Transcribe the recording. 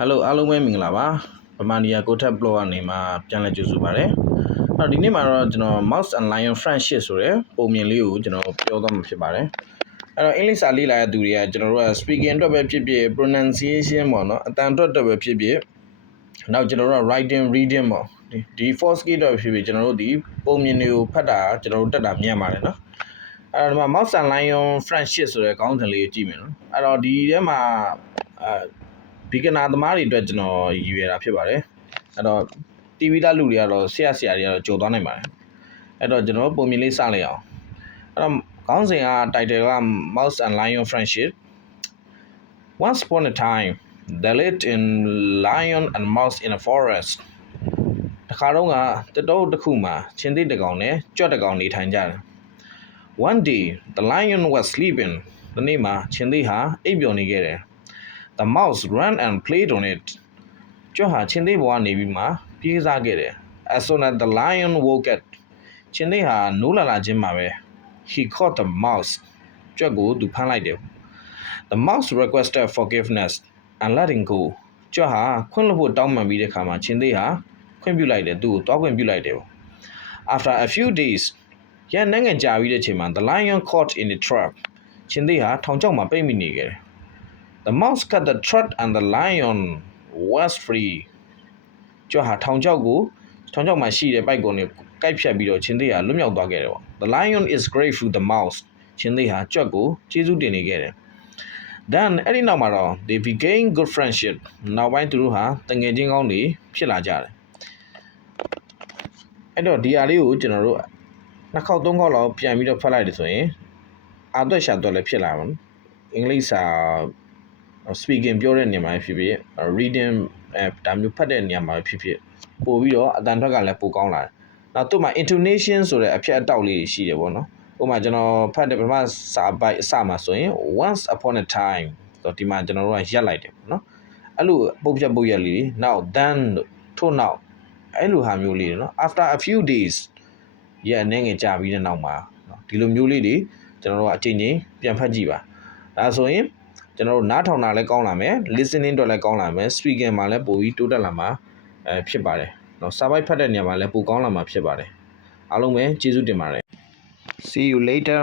Hello အားလုံးပဲမင်္ဂလာပါဗမာနီယာကိုထက်ဘလော့ကနေမှာပြန်လည်ကြိုဆိုပါရစေ။ဒီနေ့မှာတော့ကျွန်တော် Mouse and Lion Friendship ဆိုတဲ့ပုံမြင်လေးကိုကျွန်တော်ပြောသွားမှာဖြစ်ပါတယ်။အင်္ဂလိပ်စာလေ့လာရတဲ့သူတွေကကျွန်တော်တို့က speaking အတွက်ပဲဖြစ်ဖြစ် pronunciation ပေါ့နော်အတန်အတွက်ပဲဖြစ်ဖြစ်နောက်ကျွန်တော်တို့က writing reading ပေါ့ဒီ four skill တော့ဖြစ်ဖြစ်ကျွန်တော်တို့ဒီပုံမြင်တွေကိုဖတ်တာကျွန်တော်တို့တက်တာမြန်ပါတယ်နော်။ဒီမှာ Mouse and Lion Friendship ဆိုတဲ့ခေါင်းစဉ်လေးကိုကြည့်မယ်နော်။တော့ဒီထဲမှာbeginner သမားတွေအတွက်ကျွန်တော်ရည်ရွယ်တာဖြစ်ပါတယ်တော့ TV သားလူတွေကတော့ဆရာတွေကတော့ကြိုသွားနိုင်ပါတယ်တော့ကျွန်တော်ပုံမြင်လေးစလိုက်အောင်တော့ခေါင်းစဉ်က title က Mouse and Lion Friendship. Once upon a time there lived a lion and mouse in a forest. တခါတော့ကတစ်ခုမှာချင်းသေးတစ်ကောင်နဲ့ကြွက်တစ်ကောင်နေထိုင်ကြတယ် One day the lion was sleeping. ဒီနေ့မှာချင်းသေးဟာအိပ်ပျော်နေခဲ့တယ် The mouse ran and played on it. ကြွက်ဟာချင်းသေးပေါ်ကနေပြီးမှပြေးစားခဲ့တယ် As soon as the lion woke up ချင်းသေးဟာနိုးလာချင်းမှာပဲ He caught the mouse. ကြွက်ကိုသူဖမ်းလိုက်တယ် The mouse requested forgiveness and let him go. ကြွက်ဟာခွင့်လွှတ်ဖို့တောင်းပန်ပြီးတဲ့အခါမှာချင်းသေးဟာခွင့်ပြုလိုက်တယ်သူ့ကိုတောင်းခွင့်ပြုလိုက်တယ် After a few days ရန်နိုင်ငံကြာပြီးတဲ့အချိန်မှာ The lion caught in a trap. ချင်းသေးဟာထောင်ချောက်မှာပိတ်မိနေခဲ့တယ်The mouse cut the throat and the lion was free. ကြွက်ဟာထောင်ချောက်မှာရှိတဲ့ပိုက်ကုံကိုကိုက်ဖြတ်ပြီးတော့ချင်းသေးဟာလွတ်မြောက်သွားခဲ့တယ်ပေါ့ The lion is grateful to the mouse. ချင်းသေးဟာကြွက်ကိုကျေးဇူးတင်နေခဲ့တယ် Then အဲ့ဒီနောက်မှာတော့ they became good friendship. နောက်ပိုင်းသူတို့ဟာတငယ်ချင်းကောင်းတွေဖြစ်လာကြတယ်အဲ့တော့ဒီအားလေးကိုကျွန်တော်တို့နှစ်ခေါက်သုံးခေါက်လောက်ပြန်ပြီးတော့ဖတ်လိုက်တယ်ဆိုရင်အာသွက်ရှာသွက်လည်းဖြစ်လာပါမယ်အင်္ဂလိပ်စာ speaking ပြောတဲ့နေရာမှာဖြစ်ဖြစ် reading ဒါမျိုးဖတ်တဲ့နေရာမှာဖြစ်ဖြစ်ပို့ပြီးတော့အတန်ထွက်ကလည်းပိုကောင်းလာတယ်နောက်သူ့မှာ intonation ဆိုတဲ့အဖြတ်အတောက်လေးရှိတယ်ပေါ့နော်ဥပမာကျွန်တော်ဖတ်တဲ့ပထမစာပိုက်အစမှာဆိုရင် once upon a time ဆိုဒီမှာကျွန်တော်တို့ကရက်လိုက်တယ်ပေါ့နော်အဲ့လိုပုတ်ပြက်လေးနောက် then ထို့နောက်အဲ့လိုဟာမျိုးလေးနော် after a few days ရအနေငယ်ကြာပြီးတဲ့နောက်မှာဒီလိုမျိုးလေးတွေကျွန်တော်တို့ကအချိန်ချင်းပြန်ဖတ်ကြည့်ပါဒါဆိုရင်ကျွန်တော်တို့နားထောင်တာလည်းကောင်းလာမယ် listening တော့လည်းကောင်းလာမယ် speaking မှာလည်းပိုပြီးတိုးတက်လာမှာဖြစ်ပါတယ်เนาะစာပိုက်ဖတ်တဲ့နေရာမှာလည်းပိုကောင်းလာမှာဖြစ်ပါတယ်အားလုံးပဲကျေးဇူးတင်ပါတယ် See you later